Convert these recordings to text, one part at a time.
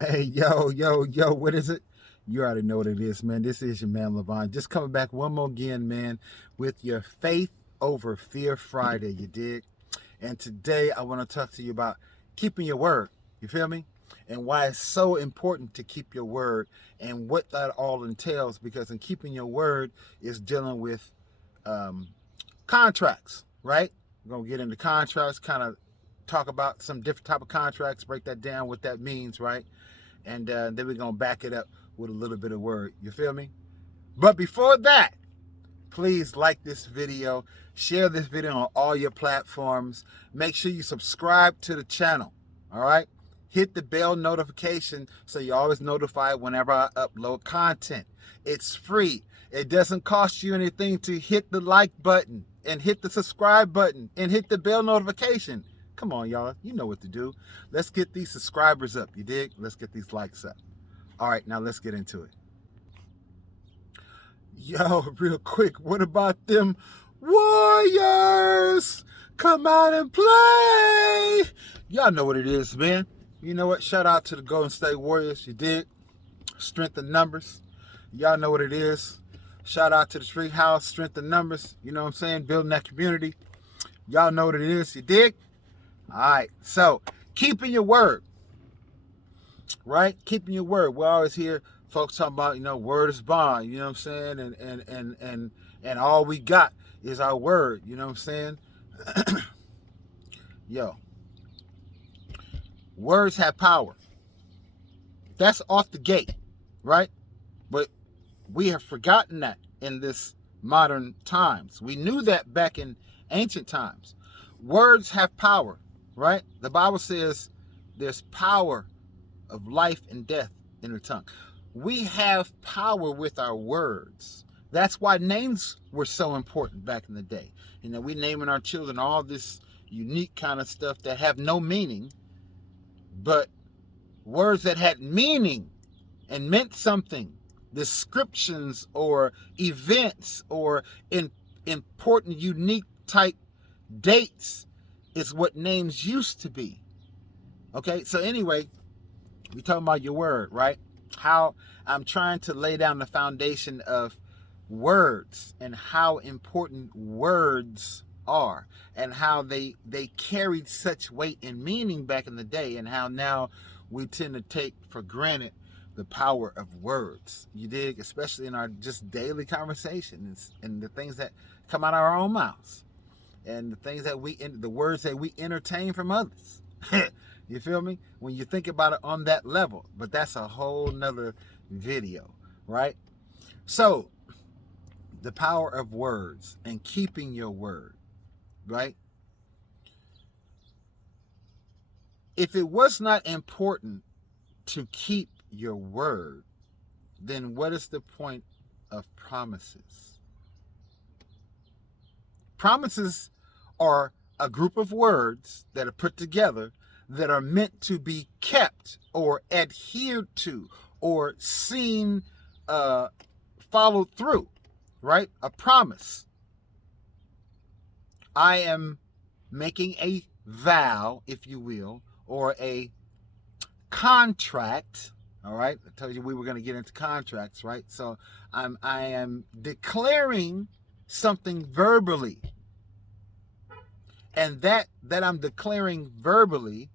Hey, yo, what is it? You already know what it is, man. This is your man, Levon. Just coming back one more again, man, with your Faith Over Fear Friday, you dig? And today I want to talk to you about keeping your word. You feel me? And why it's so important to keep your word and what that all entails. Because in keeping your word is dealing with um, contracts, right? We're gonna get into contracts, kind of talk about some different type of contracts, break that down, what that means, right? And then we're gonna back it up with a little bit of word. You feel me? But before that, please like this video, share this video on all your platforms. Make sure you subscribe to the channel. All right. Hit the bell notification so you're always notified whenever I upload content. It's free. It doesn't cost you anything to hit the like button and hit the subscribe button and hit the bell notification. Come on, y'all. You know what to do. Let's get these subscribers up. You dig? Let's get these likes up. All right, now let's get into it. Yo, real quick, what about them Warriors? Come out and play. Y'all know what it is, man. You know what? Shout out to the Golden State Warriors. You did. Strength in numbers. Y'all know what it is. Shout out to the Street House. Strength in numbers. You know what I'm saying? Building that community. Y'all know what it is. You dig? All right. So, keeping your word, right? Keeping your word. We always hear folks talking about, word is bond, you know what I'm saying? And all we got is our word, you know what I'm saying? Yo, words have power. That's off the gate, right? But we have forgotten that in this modern times. We knew that back in ancient times. Words have power, right? The Bible says there's power of life and death in the tongue. We have power with our words. That's why names were so important back in the day. We naming our children all this unique kind of stuff that have no meaning, but words that had meaning and meant something, descriptions or events or important, unique type dates is what names used to be. Okay, so anyway, we're talking about your word, right? How I'm trying to lay down the foundation of words and how important words are and how they carried such weight and meaning back in the day, and how now we tend to take for granted the power of words. You dig? Especially in our just daily conversations and the things that come out of our own mouths and the things that the words that we entertain from others. You feel me? When you think about it on that level, but that's a whole nother video, right? So the power of words and keeping your word, right? If it was not important to keep your word, then what is the point of promises? Promises are a group of words that are put together that are meant to be kept or adhered to or seen, followed through, right? A promise. I am making a vow, if you will, or a contract. All right, I told you we were going to get into contracts, right? So I am declaring something verbally, and that I'm declaring verbally,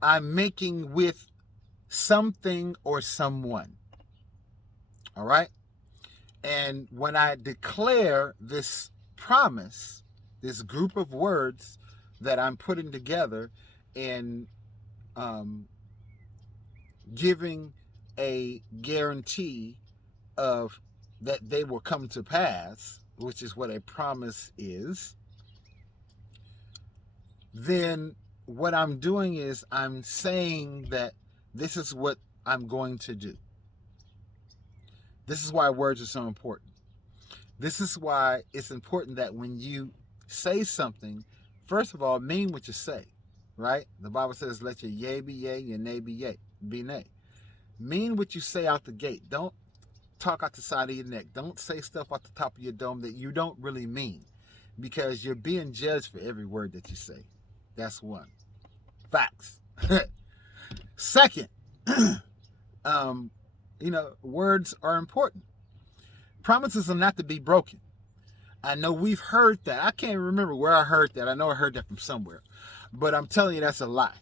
I'm making with something or someone. All right, and when I declare this promise, this group of words that I'm putting together and giving a guarantee of that they will come to pass, which is what a promise is, then what I'm doing is I'm saying that this is what I'm going to do. This is why words are so important. This is why it's important that when you say something, first of all, mean what you say, right? The Bible says, let your yea be yea, your nay be yea, be nay. Mean what you say out the gate. Don't talk out the side of your neck. Don't say stuff out the top of your dome that you don't really mean, because you're being judged for every word that you say. That's one. Facts. Second, words are important. Promises are not to be broken. I know we've heard that. I can't remember where I heard that. I know I heard that from somewhere. But I'm telling you, that's a lie.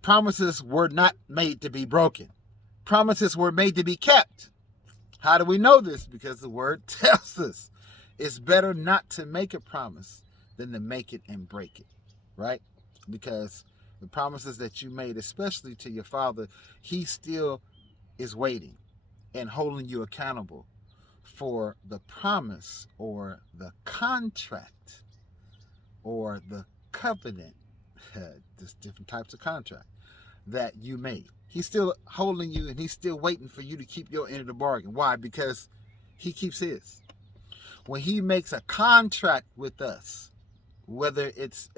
Promises were not made to be broken. Promises were made to be kept. How do we know this? Because the word tells us it's better not to make a promise than to make it and break it, right? Because the promises that you made, especially to your father, he still is waiting and holding you accountable for the promise or the contract or the covenant, there's different types of contract that you made. He's still holding you and he's still waiting for you to keep your end of the bargain. Why? Because he keeps his. When he makes a contract with us, whether it's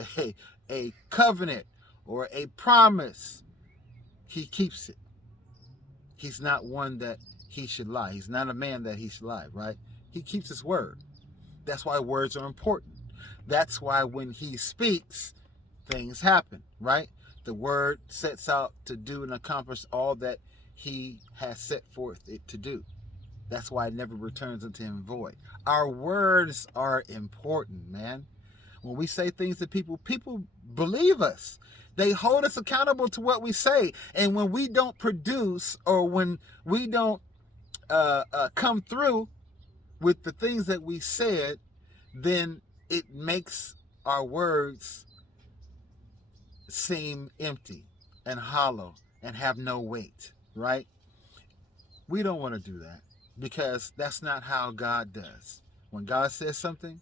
a covenant or a promise, he keeps it. He's not one that he should lie. He's not a man that he should lie, right? He keeps his word. That's why words are important. That's why when he speaks, things happen, right? The word sets out to do and accomplish all that he has set forth it to do. That's why it never returns unto him void. Our words are important, man. When we say things to people, people believe us. They hold us accountable to what we say. And when we don't produce or when we don't come through with the things that we said, then it makes our words seem empty and hollow and have no weight, right? We don't want to do that because that's not how God does. When God says something,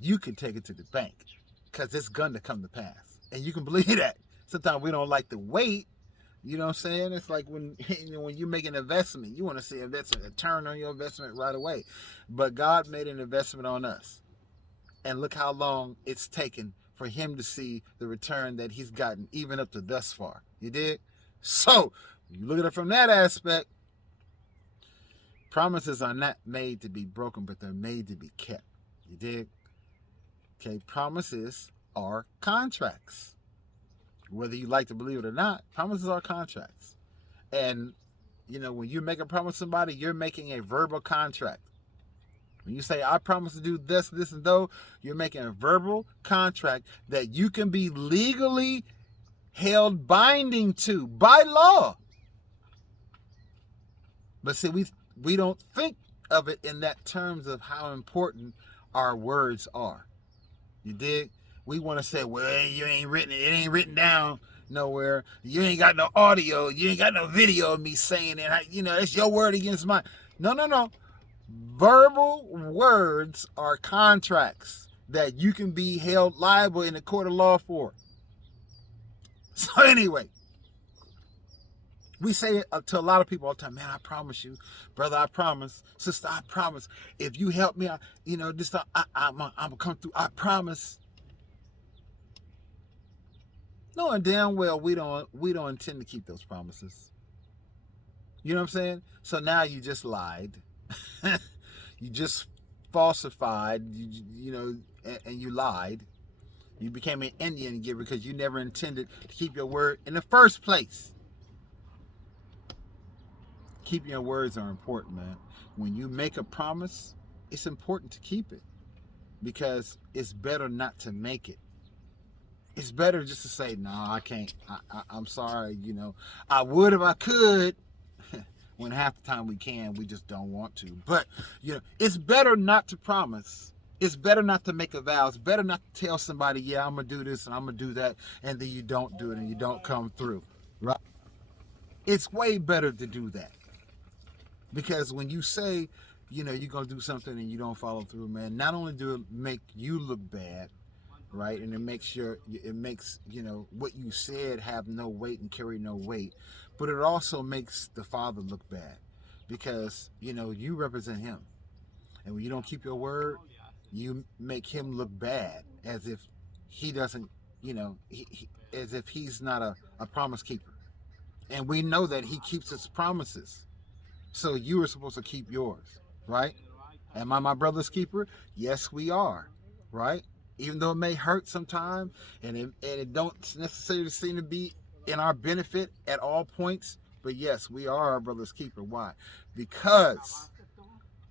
you can take it to the bank because it's going to come to pass. And you can believe that. Sometimes we don't like the wait. You know what I'm saying? It's like when you make an investment, you want to see a return on your investment right away. But God made an investment on us. And look how long it's taken for him to see the return that he's gotten, even up to thus far. You dig? So, you look at it from that aspect, promises are not made to be broken, but they're made to be kept. You dig? Okay, promises are contracts. Whether you like to believe it or not, promises are contracts. And, when you make a promise to somebody, you're making a verbal contract. When you say, I promise to do this, this, and though, you're making a verbal contract that you can be legally held binding to by law. But see, we don't think of it in that terms of how important our words are. You dig? We want to say, well, it ain't written down nowhere. You ain't got no audio. You ain't got no video of me saying it. It's your word against mine. No. Verbal words are contracts that you can be held liable in the court of law for. So anyway, we say it to a lot of people all the time. Man, I promise you, brother, I promise. Sister, I promise. If you help me, this time I'm gonna come through. I promise. Knowing damn well we don't intend to keep those promises. You know what I'm saying? So now you just lied. You just falsified, and you lied. You became an Indian giver because you never intended to keep your word in the first place. Keeping your words are important, man. When you make a promise, it's important to keep it because it's better not to make it. It's better just to say, no, I can't. I'm sorry, I would if I could. When half the time we can, we just don't want to. But, it's better not to promise. It's better not to make a vow. It's better not to tell somebody, yeah, I'm going to do this and I'm going to do that, and then you don't do it and you don't come through, right? It's way better to do that. Because when you say, you're going to do something and you don't follow through, man, not only do it make you look bad, right? And it makes what you said have no weight and carry no weight. But it also makes the Father look bad because, you represent him. And when you don't keep your word, you make him look bad as if he doesn't, as if he's not a promise keeper. And we know that he keeps his promises. So you are supposed to keep yours, right? Am I my brother's keeper? Yes, we are, right? Even though it may hurt sometimes and it don't necessarily seem to be in our benefit at all points. But yes, we are our brother's keeper. Why? Because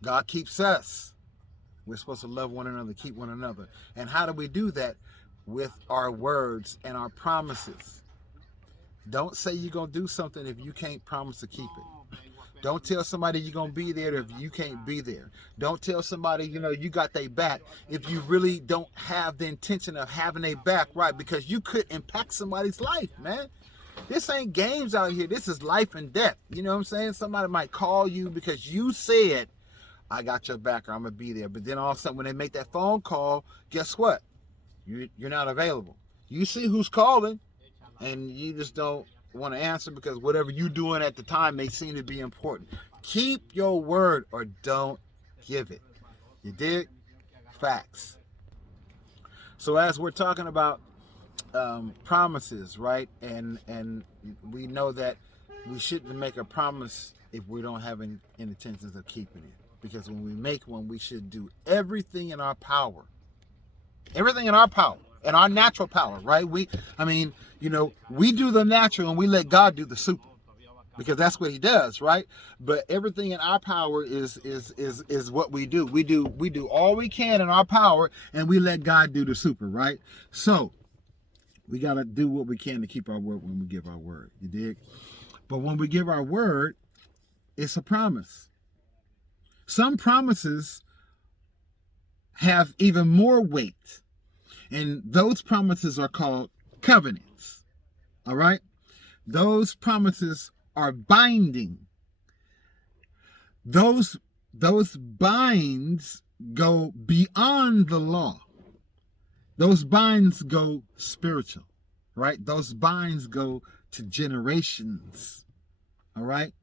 God keeps us. We're supposed to love one another, keep one another. And how do we do that? With our words and our promises. Don't say you're going to do something if you can't promise to keep it. Don't tell somebody you're going to be there if you can't be there. Don't tell somebody, you got their back if you really don't have the intention of having their back, right? Because you could impact somebody's life, man. This ain't games out here. This is life and death. You know what I'm saying? Somebody might call you because you said, I got your back, or I'm going to be there. But then all of a sudden when they make that phone call, guess what? You're not available. You see who's calling, and you just don't want to answer because whatever you're doing at the time may seem to be important. Keep your word or don't give it. You dig? Facts. So as we're talking about promises, right? And we know that we shouldn't make a promise if we don't have any intentions of keeping it. Because when we make one, we should do everything in our power. Everything in our power, in our natural power, right? We do the natural and we let God do the super, because that's what He does, right? But everything in our power is what we do. We do all we can in our power, and we let God do the super, right? So we gotta do what we can to keep our word when we give our word. You dig? But when we give our word, it's a promise. Some promises have even more weight. And those promises are called covenants. All right? Those promises are binding. Those binds go beyond the law. Those binds go spiritual, right? Those binds go to generations. All right?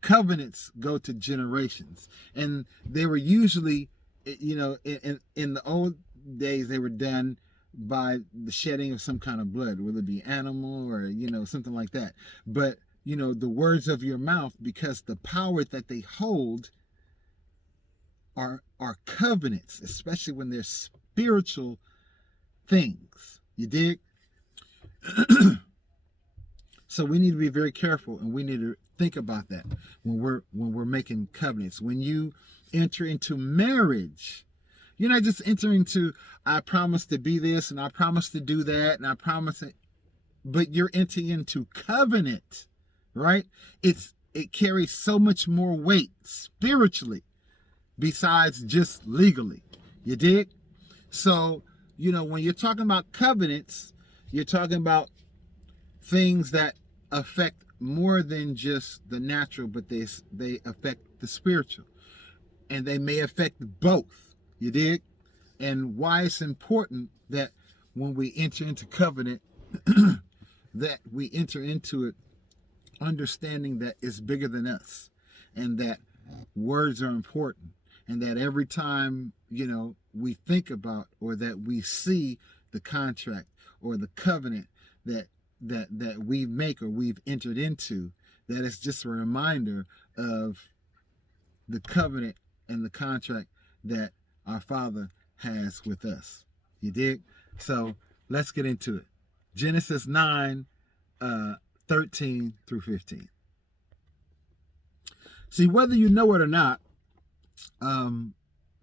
Covenants go to generations. And they were usually, in the old days, they were done by the shedding of some kind of blood, whether it be animal or something like that. But the words of your mouth, because the power that they hold are covenants, especially when they're spiritual things. You dig? So we need to be very careful, and we need to think about that when we're making covenants. When you enter into marriage, you're not just entering into, I promise to be this, and I promise to do that, and I promise it, but you're entering into covenant, right? It carries so much more weight spiritually besides just legally. You dig? So, when you're talking about covenants, you're talking about things that affect more than just the natural, but they affect the spiritual. And they may affect both. You dig? And why it's important that when we enter into covenant, that we enter into it understanding that it's bigger than us, and that words are important, and that every time, we think about or that we see the contract or the covenant that we make or we've entered into, that it's just a reminder of the covenant and the contract that our Father has with us. You dig? So let's get into it. Genesis 9, 13 through 15. See, whether you know it or not,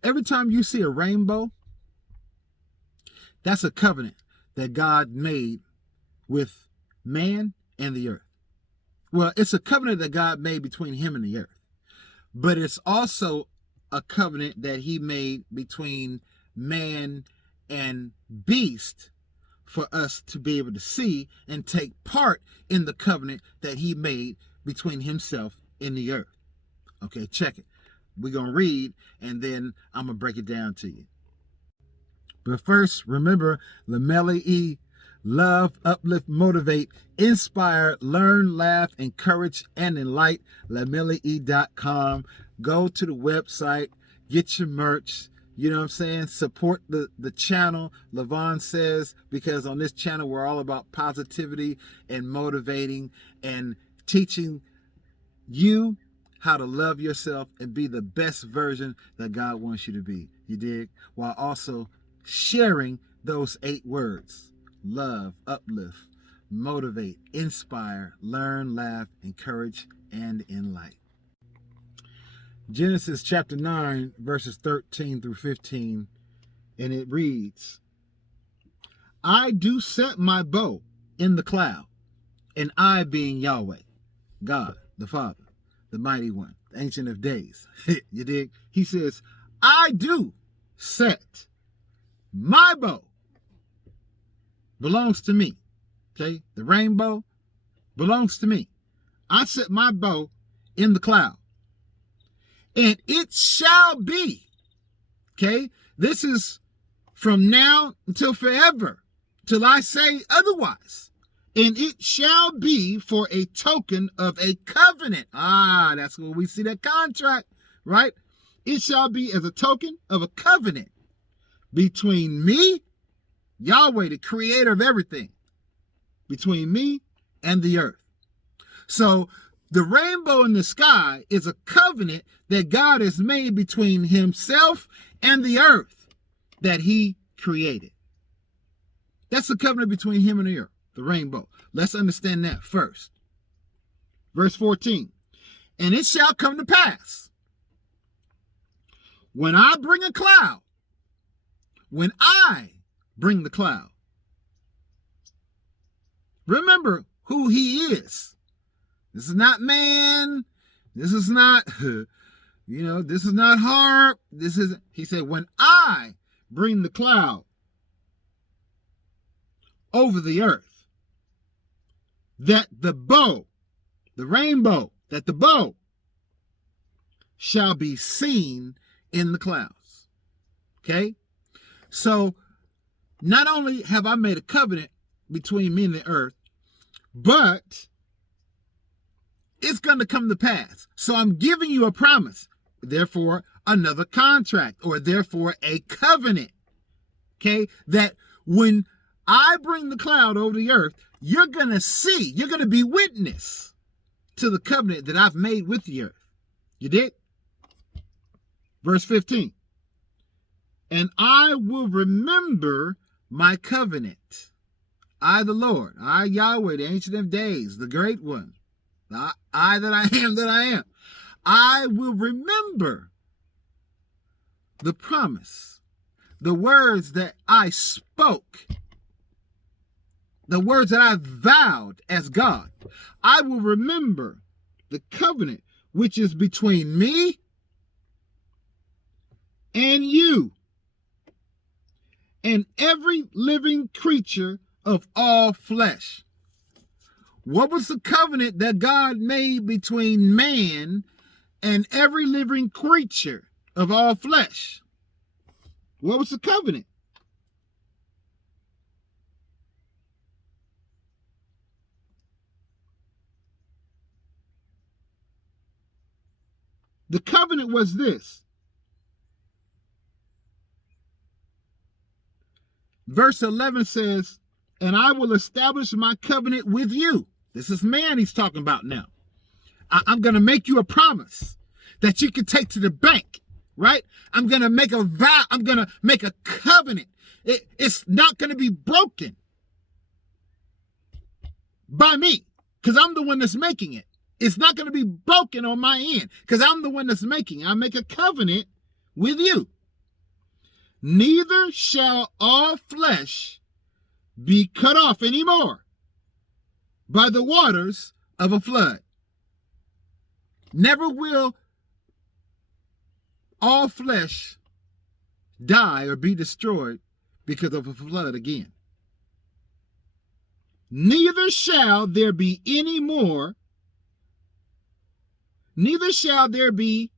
every time you see a rainbow, that's a covenant that God made with man and the earth. Well, it's a covenant that God made between Him and the earth. But it's also a covenant that He made between man and beast for us to be able to see and take part in the covenant that He made between Himself and the earth. Okay, check it. We're going to read, and then I'm going to break it down to you. But first, remember, Lameli, love, uplift, motivate, inspire, learn, laugh, encourage, and enlighten. LameliE.com. Go to the website, get your merch. You know what I'm saying? Support the channel, Levon says, because on this channel, we're all about positivity and motivating and teaching you how to love yourself and be the best version that God wants you to be. You dig? While also sharing those 8 words: love, uplift, motivate, inspire, learn, laugh, encourage, and enlighten. Genesis chapter 9, verses 13 through 15, and it reads, I do set my bow in the cloud, and I being Yahweh, God, the Father, the Mighty One, the Ancient of Days. You dig? He says, I do set my bow. Belongs to me. Okay? The rainbow belongs to me. I set my bow in the cloud. And it shall be. Okay? This is from now until forever, till I say otherwise. And it shall be for a token of a covenant. That's where we see that contract, right? It shall be as a token of a covenant between me, Yahweh, the creator of everything, between me and the earth. So the rainbow in the sky is a covenant that God has made between himself and the earth that he created. That's a covenant between him and the earth, the rainbow. Let's understand that first. Verse 14. And it shall come to pass, when I bring a cloud, when I bring the cloud. Remember who he is. This is not man. This is not, this is not harp. He said, when I bring the cloud over the earth, that the bow, the rainbow, that the bow shall be seen in the clouds. Okay? So, not only have I made a covenant between me and the earth, but it's going to come to pass. So I'm giving you a promise. Therefore, another contract, or therefore a covenant. Okay? That when I bring the cloud over the earth, you're going to see, you're going to be witness to the covenant that I've made with the earth. You did? Verse 15. And I will remember my covenant. I, the Lord, I, Yahweh, the Ancient of Days, the Great One, I that I am. I will remember the promise, the words that I spoke, the words that I vowed as God. I will remember the covenant which is between me and you and every living creature of all flesh. What was the covenant that God made between man and every living creature of all flesh? What was the covenant? The covenant was this. Verse 11 says, and I will establish my covenant with you. This is man he's talking about now. I'm going to make you a promise that you can take to the bank, right? I'm going to make a vow. I'm going to make a covenant. It's not going to be broken by me because I'm the one that's making it. It's not going to be broken on my end because I'm the one that's making it. I make a covenant with you. Neither shall all flesh be cut off anymore by the waters of a flood. Never will all flesh die or be destroyed because of a flood again. Neither shall there be any more. Neither shall there be.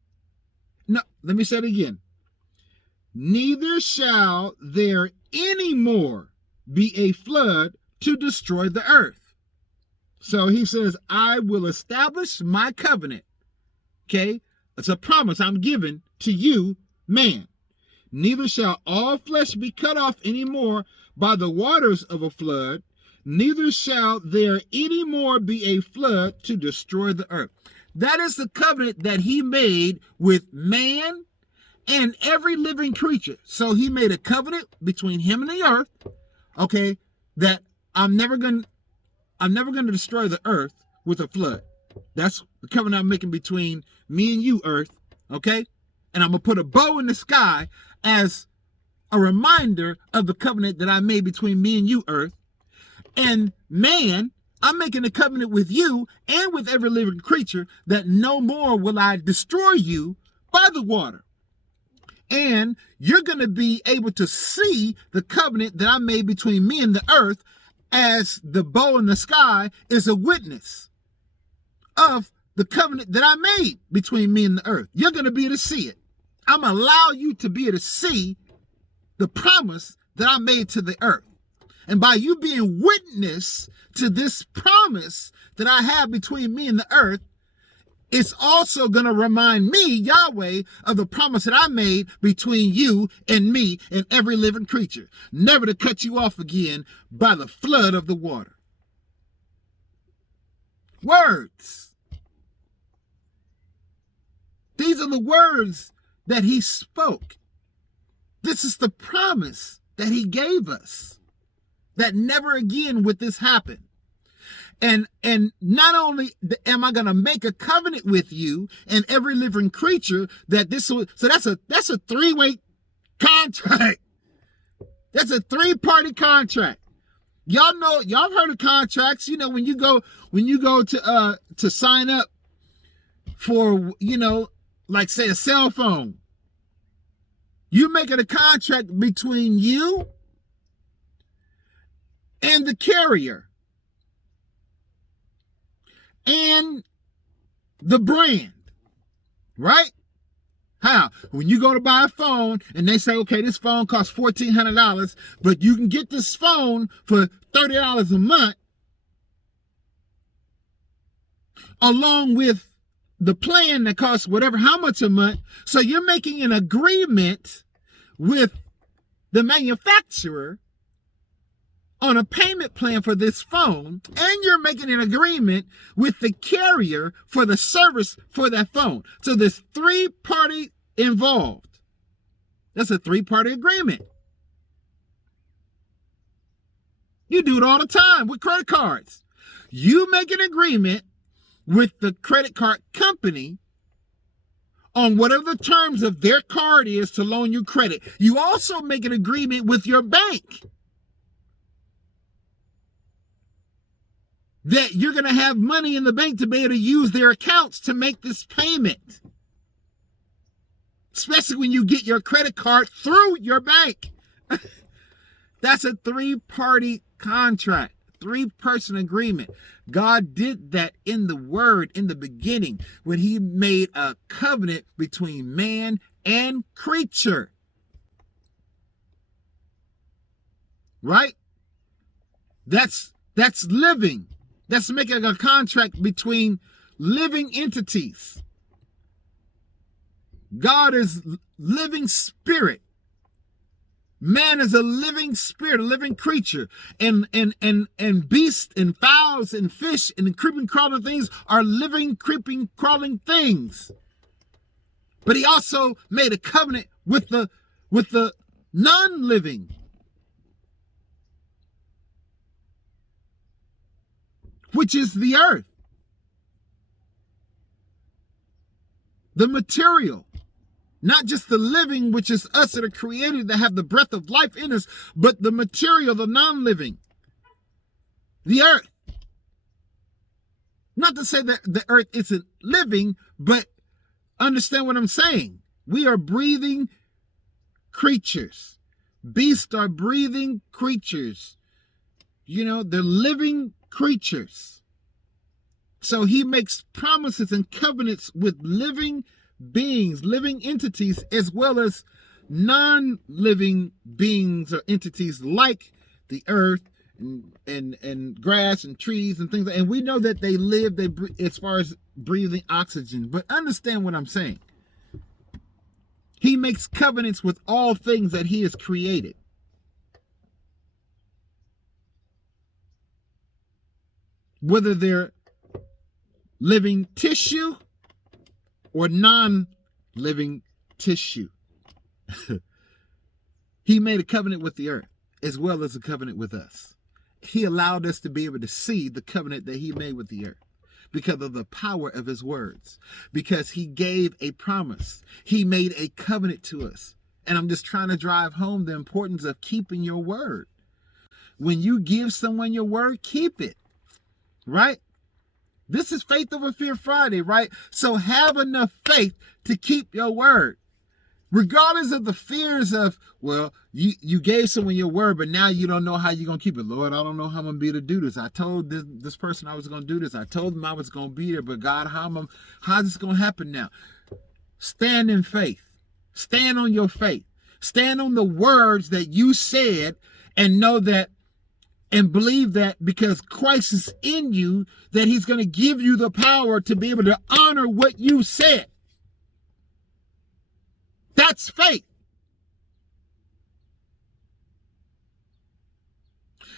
No, let me say it again. Neither shall there any more be a flood to destroy the earth. So he says, I will establish my covenant. Okay? It's a promise I'm giving to you, man. Neither shall all flesh be cut off any more by the waters of a flood. Neither shall there any more be a flood to destroy the earth. That is the covenant that he made with man and every living creature. So he made a covenant between him and the earth, okay, that I'm never going to I'm never going to destroy the earth with a flood. That's the covenant I'm making between me and you, earth. Okay? And I'm going to put a bow in the sky as a reminder of the covenant that I made between me and you, earth. And man, I'm making a covenant with you and with every living creature that no more will I destroy you by the water. And you're going to be able to see the covenant that I made between me and the earth as the bow in the sky is a witness of the covenant that I made between me and the earth. You're going to be able to see it. I'm going to allow you to be able to see the promise that I made to the earth. And by you being witness to this promise that I have between me and the earth, it's also going to remind me, Yahweh, of the promise that I made between you and me and every living creature, never to cut you off again by the flood of the water. Words. These are the words that he spoke. This is the promise that he gave us, that never again would this happen. And not only am I going to make a covenant with you and every living creature that this will, so that's a three-way contract. That's a three-party contract. Y'all know, y'all heard of contracts. You know, when you go to sign up for, you know, like say a cell phone, you're making a contract between you and the carrier and the brand, right? How? When you go to buy a phone and they say, okay, this phone costs $1,400, but you can get this phone for $30 a month, along with the plan that costs whatever, how much a month. So you're making an agreement with the manufacturer on a payment plan for this phone, and you're making an agreement with the carrier for the service for that phone. So there's three-party involved. That's a three-party agreement. You do it all the time with credit cards. You make an agreement with the credit card company on whatever the terms of their card is to loan you credit. You also make an agreement with your bank that you're going to have money in the bank to be able to use their accounts to make this payment. Especially when you get your credit card through your bank. That's a three-party contract, three-person agreement. God did that in the Word in the beginning when he made a covenant between man and creature. Right? That's living. That's making a contract between living entities. God is living spirit. Man is a living spirit, a living creature. And beasts and fowls and fish and creeping, crawling things are living, creeping, crawling things. But he also made a covenant with the non-living. Which is the earth. The material. Not just the living, which is us that are created, that have the breath of life in us, but the material, the non-living. The earth. Not to say that the earth isn't living, but understand what I'm saying. We are breathing creatures. Beasts are breathing creatures. You know, they're living creatures. So he makes promises and covenants with living beings, living entities, as well as non-living beings or entities like the earth and grass and trees and things. And we know that they live, they breathe, as far as breathing oxygen. But understand what I'm saying. He makes covenants with all things that he has created. Whether they're living tissue or non-living tissue. He made a covenant with the earth as well as a covenant with us. he allowed us to be able to see the covenant that he made with the earth because of the power of his words, because he gave a promise. He made a covenant to us. And I'm just trying to drive home the importance of keeping your word. When you give someone your word, keep it, right? This is Faith Over Fear Friday, right? So have enough faith to keep your word. Regardless of the fears of, well, you gave someone your word, but now you don't know how you're going to keep it. Lord, I don't know how I'm going to be able to do this. I told this person I was going to do this. I told them I was going to be there, but God, how's this going to happen now? Stand in faith. Stand on your faith. Stand on the words that you said and know that and believe that because Christ is in you, that he's going to give you the power to be able to honor what you said. That's faith.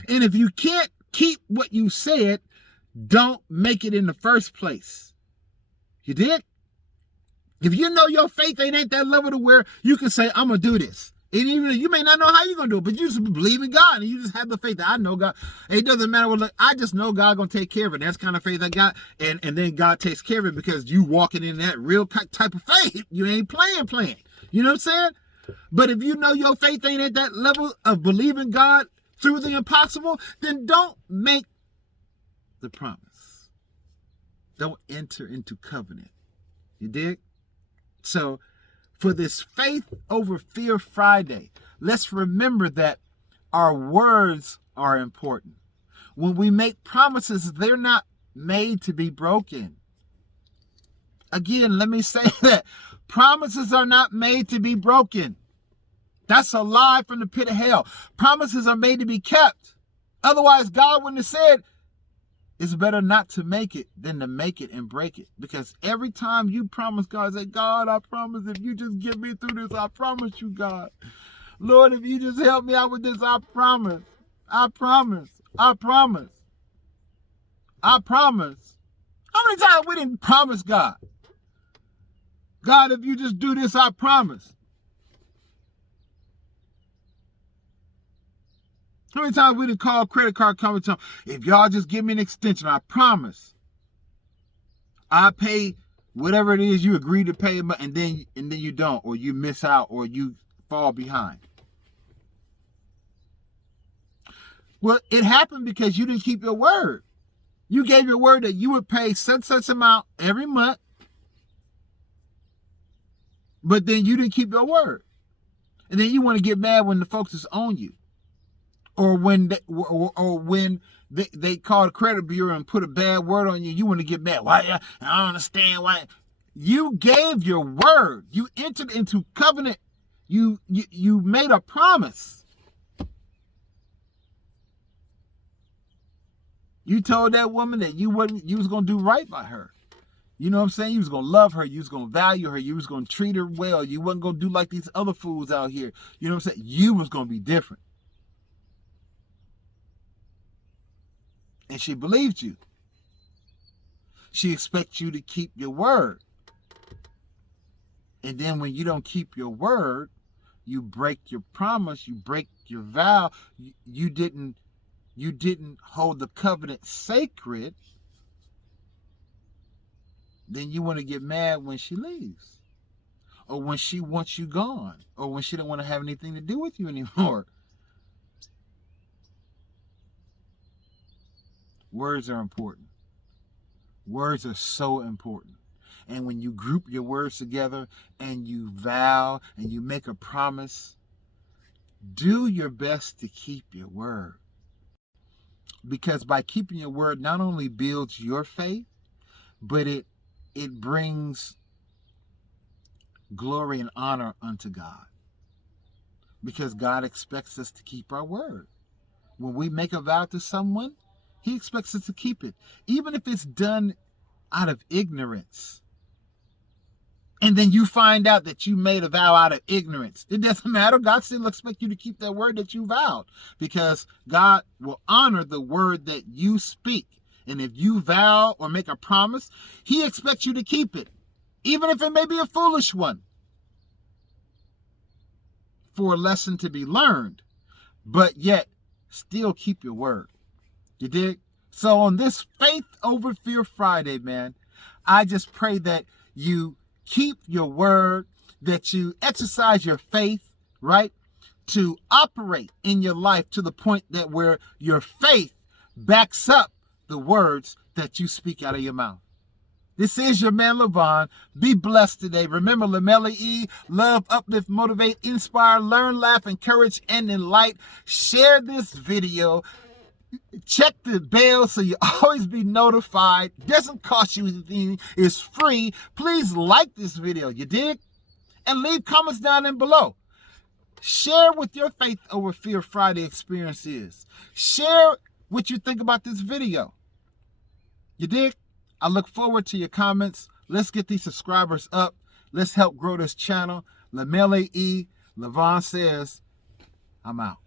And if you can't keep what you said, don't make it in the first place. You did? If you know your faith ain't at that level to where you can say, I'm going to do this. And even you may not know how you're going to do it, but you just believe in God and you just have the faith that I know God. It doesn't matter what, I just know God going to take care of it. That's kind of faith I got. And then God takes care of it because you walking in that real type of faith. You ain't playing. You know what I'm saying? But if you know your faith ain't at that level of believing God through the impossible, then don't make the promise. Don't enter into covenant. You dig? So for this Faith Over Fear Friday, let's remember that our words are important. When we make promises, they're not made to be broken. Again, let me say that promises are not made to be broken. That's a lie from the pit of hell. Promises are made to be kept. Otherwise, God wouldn't have said, it's better not to make it than to make it and break it. Because every time you promise God, say, God, I promise if you just get me through this, I promise you, God. Lord, if you just help me out with this, I promise. I promise. I promise. I promise. How many times we didn't promise God? God, if you just do this, I promise. How many times we didn't call a credit card company and tell them, if y'all just give me an extension, I promise. I pay whatever it is you agree to pay, and then you don't, or you miss out, or you fall behind. Well, it happened because you didn't keep your word. You gave your word that you would pay such amount every month, but then you didn't keep your word. And then you want to get mad when the folks is on you. Or when they call the credit bureau and put a bad word on you, you want to get mad. Why? I don't understand why. You gave your word. You entered into covenant. You made a promise. You told that woman that you was going to do right by her. You know what I'm saying? You was going to love her. You was going to value her. You was going to treat her well. You wasn't going to do like these other fools out here. You know what I'm saying? You was going to be different. And she believed you. She expects you to keep your word. And then when you don't keep your word, you break your promise, you break your vow, you didn't hold the covenant sacred, then you want to get mad when she leaves. Or when she wants you gone. Or when she don't want to have anything to do with you anymore. Words are important. Words are so important. And when you group your words together and you vow and you make a promise, do your best to keep your word. Because by keeping your word not only builds your faith, but it brings glory and honor unto God. Because God expects us to keep our word. When we make a vow to someone, He expects us to keep it, even if it's done out of ignorance. And then you find out that you made a vow out of ignorance. It doesn't matter. God still expects you to keep that word that you vowed, because God will honor the word that you speak. And if you vow or make a promise, He expects you to keep it, even if it may be a foolish one, for a lesson to be learned. But yet, still keep your word. You dig? So on this Faith Over Fear Friday, man, I just pray that you keep your word, that you exercise your faith, right? To operate in your life to the point that where your faith backs up the words that you speak out of your mouth. This is your man, Levon. Be blessed today. Remember, LaMelle, love, uplift, motivate, inspire, learn, laugh, encourage, and enlighten. Share this video. Check the bell so you always be notified. Doesn't cost you anything. It's free. Please like this video. You dig? And leave comments down in below. Share what your Faith Over Fear Friday experience is. Share what you think about this video. You dig? I look forward to your comments. Let's get these subscribers up. Let's help grow this channel. LaMelle, Levon says, I'm out.